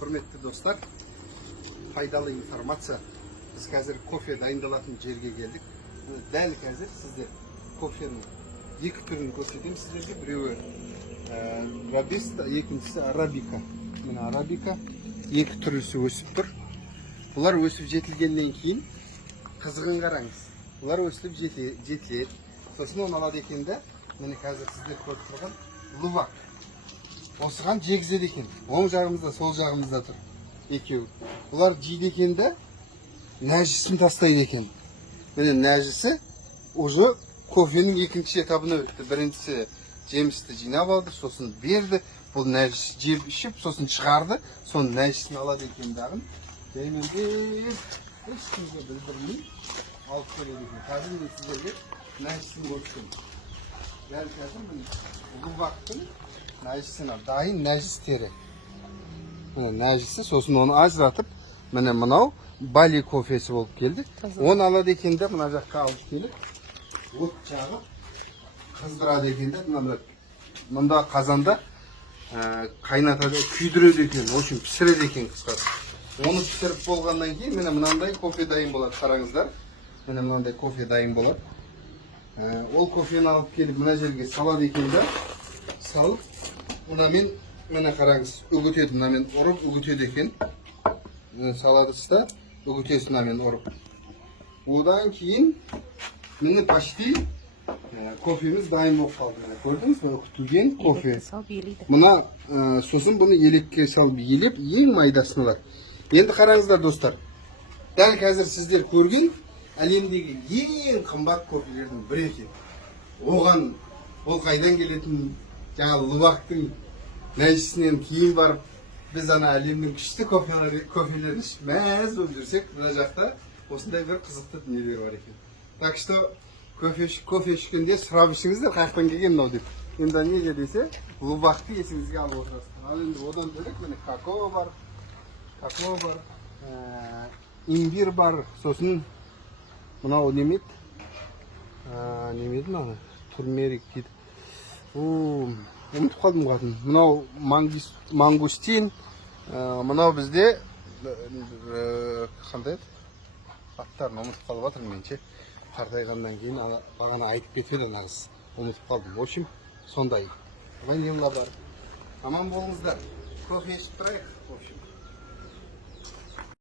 Құрметті достар, пайдалы информация. Біз қазір кофе дайындалатын жерге келдік. Дәл қазір сіздер кофенің екі түрін көрсетемін сіздерге. Біреуі робеста, екіншісі арабика. Мына арабика екі түрісі өсіп тұр. Бұлар өсіп жетілгеннен кейін қызығын қараңыз. Бұлар өсіп жетіледі. Сосын оны алады екен де, міне қазір сіздер көріп тұрған лувак. Осыған жегізеді екен. Оң жағымызда, сол жағымызда тұр. Екеуі. Бұлар жейді екен де, нәжісін тастайды екен. Міне нәжісі уже кофенің екінші этабына өтті. Біріншісі жемісті жинап алды, сосын берді. Бұл нәжісі жеп ішіп, сосын шығарды. Соның нәжісін алады екен дағын. Жәймендеп, ешкімге білдірмей алып келеді екен. Қазір мен сіздерге нәжісін көрсетемін. Дәл қазір міне лувактың нәжісін дайын нәжіс тері. Міне нәжісі, сосын оны ажыратып, міне мынау Бали кофесі болып келді. Оны алады екен де, мына жаққа алып келіп, от жағып, қыздырады екен де, мында қазанда қайнатады, күйдіреді екен, в общем пісіреді екен қысқасы. Оны пісіріп болғаннан кейін, міне мынандай кофе дайын болады, қараңыздар. Міне мынандай кофе дайын болады. Ол кофені алып келіп, мына жерге салады екен де, салып, мынамен, міне қараңыз, үгітеді, мынамен ұрып үгітеді екен. Саладыста үгітесін мынамен ұрып. Одан кейін, міне почти кофеміз дайын болып қалды. Көрдіңіз бе, үгітілген кофе. Мына сосын бұны елекке салып елеп, ең майдасын алады. Енді қараңыздар достар, дәл қазір сіздер көрген әлемдегі ең қымбат кофелердің бірі екен. Оған ол қайдан келетін жаңа лувактың нәжісінен кейін барып, біз ана әлемнің күшті кофелерін ішіп мәз болып жүрсек, мына жақта осындай бір қызықты дүниелер бар екен. Так что кофе ішкенде сұрап ішіңіздер, қаяқтан келген мынау деп. Индонезия десе, лувакты есіңізге алып отырасыздар. Ал енді одан бөлек міне какао бар, имбир бар, сосын мынау немеді мынау турмерик дейді. Ұмытып қалдым қатын. Мынау мангустин, мынау бізде қандай еді? Аттарын ұмытып қалып жатырмын менше. Қартайғаннан кейін бағана айтып кетеді нағыз. Ұмытып қалдым. В общем, сондай. Ванилла бар. Аман болыңыздар. Кофе ішіп тұрайық. В общем.